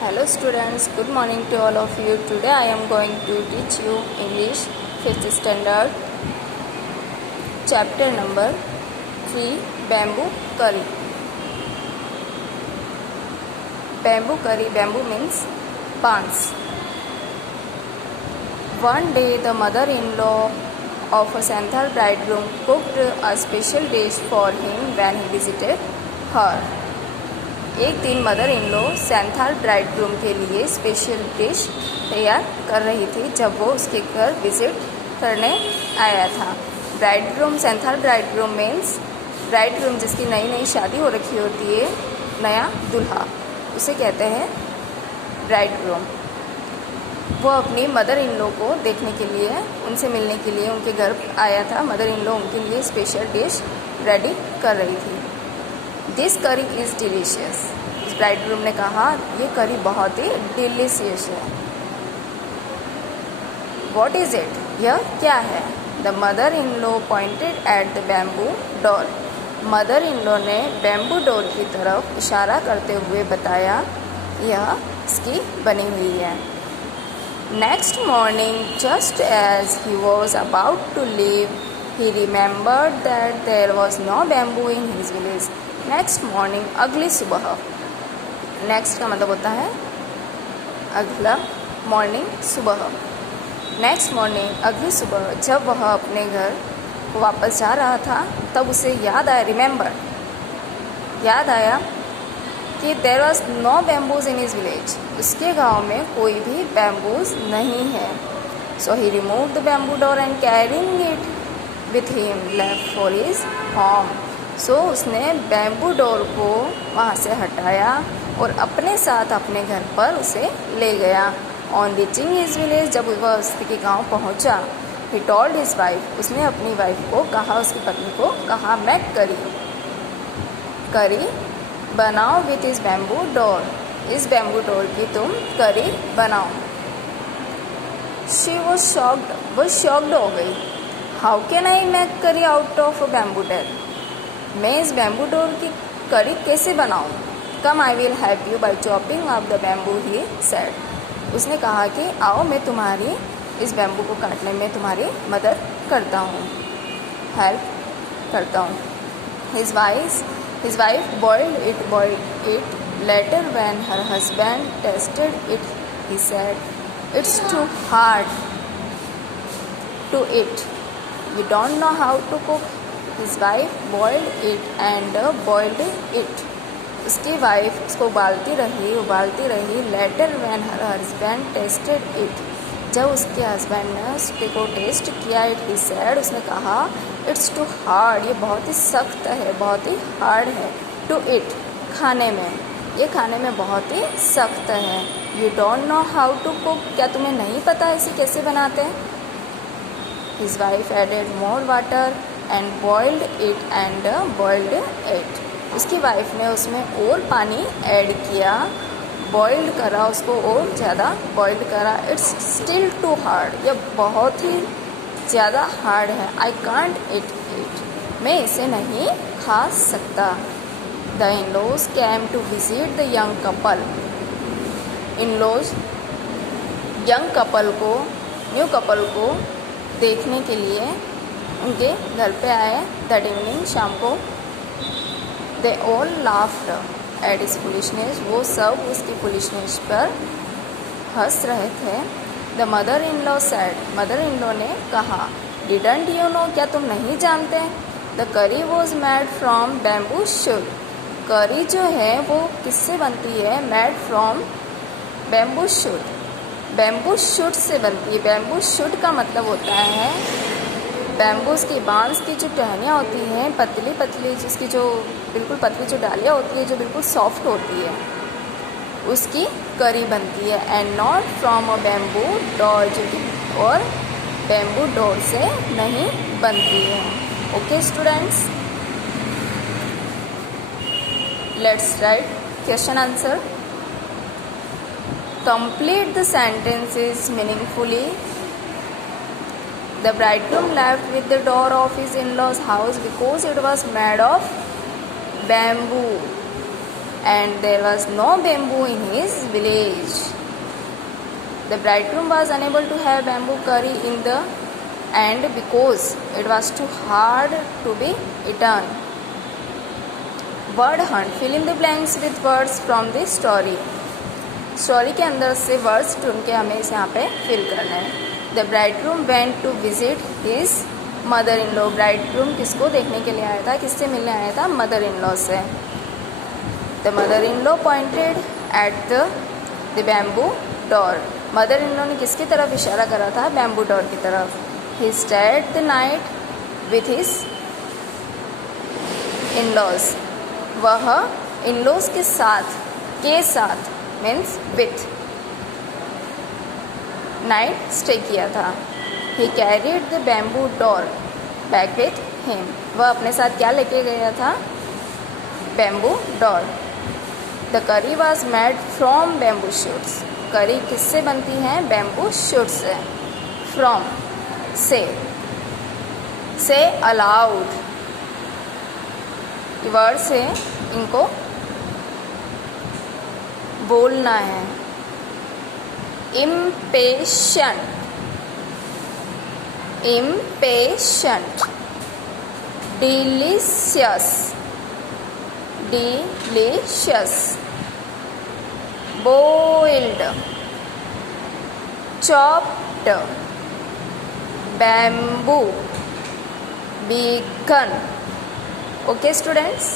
Hello students, good morning to all of you. Today I am going to teach you English 5th standard chapter number 3 bamboo curry. Bamboo curry, bamboo means palms. One day the mother-in-law of a Santhal bridegroom cooked a special dish for him when he visited her. एक दिन mother in law सैंथाल bridegroom के लिए special dish तैयार कर रही थी जब वो उसके घर विजिट करने आया था। ब्राइडग्रूम, सैंथाल ब्राइडग्रूम मीन्स ब्राइडग्रूम जिसकी नई नई शादी हो रखी होती है, नया दूल्हा, उसे कहते हैं ब्राइडग्रूम। वो अपनी मदर इन लॉ को देखने के लिए, उनसे मिलने के लिए उनके घर आया था। मदर इन लॉ उनके लिए स्पेशल डिश रेडी कर रही थी। दिस करी इज़ डिलीशियस। इस ब्राइडग्रूम ने कहा ये करी बहुत ही डिलीशियस है। What is it? यह क्या है? The mother in law pointed at the bamboo door. Mother in law ने बैम्बू डोर की तरफ इशारा करते हुए बताया यह इसकी बनी हुई है। Next morning just as he was about to leave he remembered that there was no bamboo in his village. Next morning, अगली सुबह। नेक्स्ट का मतलब होता है अगला, मॉर्निंग सुबह। नेक्स्ट मॉर्निंग, अगली सुबह, जब वह अपने घर को वापस जा रहा था तब उसे याद आया, याद आया कि there was no bamboos in his village. उसके गांव में कोई भी बैम्बूज नहीं है। So he remove the bamboo door and carrying it with him left for his home. So उसने बैम्बू डोर को वहाँ से हटाया और अपने साथ अपने घर पर उसे ले गया। ऑन रीचिंग हिज विलेज, जब वह उसके गांव पहुँचा, ही टोल्ड हिज वाइफ, उसने अपनी वाइफ को कहा, उसकी पत्नी को कहा, मैं करी बनाओ विथ इस बैम्बू डोर। इस बैम्बू डोर की तुम करी बनाओ। शी वॉज शॉक्ड, वो शॉक्ड हो गई। How can I make curry out of a bamboo door? मैं इस बैम्बू डोर की करी कैसे बनाऊँ? Come I will help you by chopping off the bamboo, he said. उसने कहा कि आओ मैं तुम्हारी इस बैम्बू को काटने में तुम्हारी मदद करता हूँ, हेल्प करता हूँ। His wife boiled it later when her husband tasted it, he said, it's too hard to eat. You don't know how to cook. His wife boiled it and boiled it. उसकी wife उसको उबालती रही। Letter when her husband tested it, जब उसके husband ने उसके को test किया, it he said, उसने कहा इट्स टू हार्ड, ये बहुत ही सख्त है, बहुत ही हार्ड है। टू इट, खाने में, ये खाने में बहुत ही सख्त है। You don't know how to cook, क्या तुम्हें नहीं पता इसे कैसे बनाते हैं? His wife added more water and boiled it and boiled it. उसकी वाइफ ने उसमें और पानी ऐड किया, बॉइल्ड करा, उसको और ज़्यादा बॉइल्ड करा। इट्स स्टिल टू हार्ड, यह बहुत ही ज़्यादा हार्ड है। आई कांट इट, मैं इसे नहीं खा सकता। The in-laws came to visit the young couple. In-laws young couple को, न्यू कपल को देखने के लिए उनके घर पे आए। दैट इवनिंग, शाम को। They all laughed at his foolishness, वो सब उसकी फुलिशनेस पर हंस रहे थे। The mother in law said, mother in law ने कहा, डिडंट यू नो, क्या तुम नहीं जानते? The curry was made from bamboo shoot. करी जो है वो किससे बनती है? Made from bamboo shoot, bamboo shoot से बनती है। बैम्बू शूट का मतलब होता है बैम्बूज की, बांस की जो टहनियाँ होती हैं, पतली पतली, जिसकी जो बिल्कुल पतली जो डालियाँ होती है, जो बिल्कुल सॉफ्ट होती है, उसकी करी बनती है। And not from a bamboo door, जो कि और बैम्बू डोर से नहीं बनती है। Okay students, let's write question answer. Complete the sentences meaningfully. The bridegroom left with the door of his in-laws' house because it was made of bamboo and there was no bamboo in his village. The bridegroom was unable to have bamboo curry in the end because it was too hard to be eaten. Word hunt. Fill in the blanks with words from the story. Story के अंदर से words ढूंढ के हमें इसे यहाँ पे fill करना है. The bridegroom went to visit his mother in law. Bridegroom किसको देखने के लिए आया था, किससे मिलने आया था, मदर इन लॉ से. The mother in law pointed at the bamboo door. Mother in law ने किसकी तरफ इशारा करा था, बैम्बू डोर की तरफ. He stayed the night with his in laws. वह इन लॉज के साथ मीन्स विथ नाइट स्टे किया था. He carried the bamboo door back with him. वह अपने साथ क्या लेके गया था, bamboo door. The curry was made from bamboo shoots. Curry किससे बनती है, बैम्बू शूट से. फ्रॉम से अलाउड वर्ड से इनको बोलना है. Impatient delicious boiled chopped bamboo beacon. Okay students.